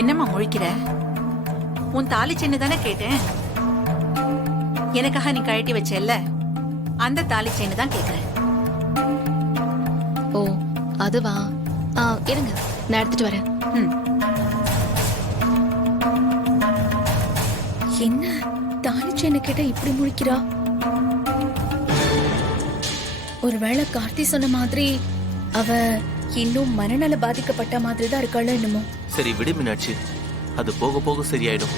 என்னம்மா முழிக்கிற? உன் தாலி சென்னு தானே கேட்டேன். எனக்காக நீ கழட்டி வச்சல்ல, அந்த தாலி சென்னு தான் கேக்குறேன். ஓ அதுவா? இருங்க, நான் எடுத்துட்டு வரேன். என்ன தாலி செயினை கேட்டா இப்படி முழிக்கிறா? ஒருவேளை கார்த்தி சொன்ன மாதிரி அவ இன்னும் மனநல பாதிக்கப்பட்ட மாதிரி தான் இருக்காளோ என்னமோ. சரி விடு மீனாட்சி, அது போக போக சரியாயிடும்.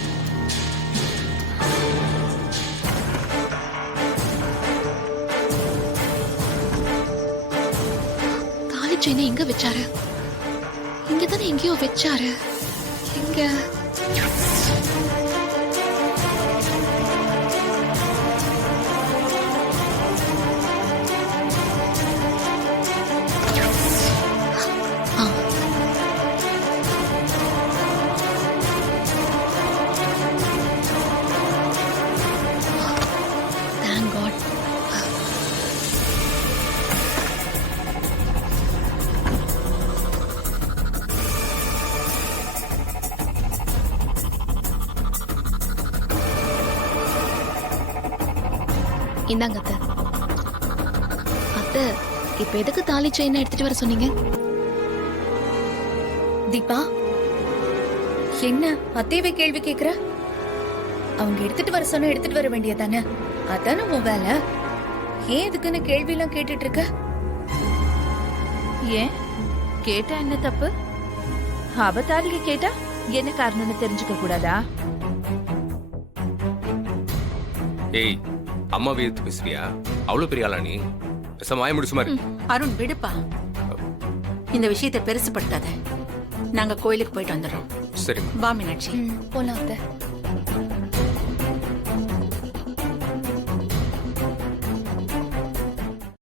தாலி செயினை எங்க வச்சாரு? இங்கதானே எங்கேயோ வச்சாரு. எங்க? இந்தாங்க அத்தை. அத்தை, இப்ப எதுக்கு தாலி செயினை எடுத்துட்டு வர சொன்னீங்க? தீபா, என்ன அத்தைவே கேள்வி கேக்குற? அவங்க எடுத்துட்டு வர சொன்னா எடுத்துட்டு வர வேண்டியதானே? அதானே உன் வேலை. ஏன் இதுக்குன்னு கேள்வி எல்லாம் கேட்டுட்டு இருக்க? ஏன் கேட்டா என்ன தப்பு? அவ தாலிக்கு கேட்டா என்ன காரணம்னு தெரிஞ்சுக்க கூடாதா? ஏய், அம்மா வீட்டு பேசுறியா? அவ்வளவு பெரிய ஆளா நீ? வாய முடிச்சு மாதிரி. அருண் விடுப்பா, இந்த விஷயத்தை பெருசுப்படுத்தாத. நாங்க கோயிலுக்கு போயிட்டு வந்துடுறோம். சரிம்மா. வா மீனாட்சி. போலாம் அத்தை.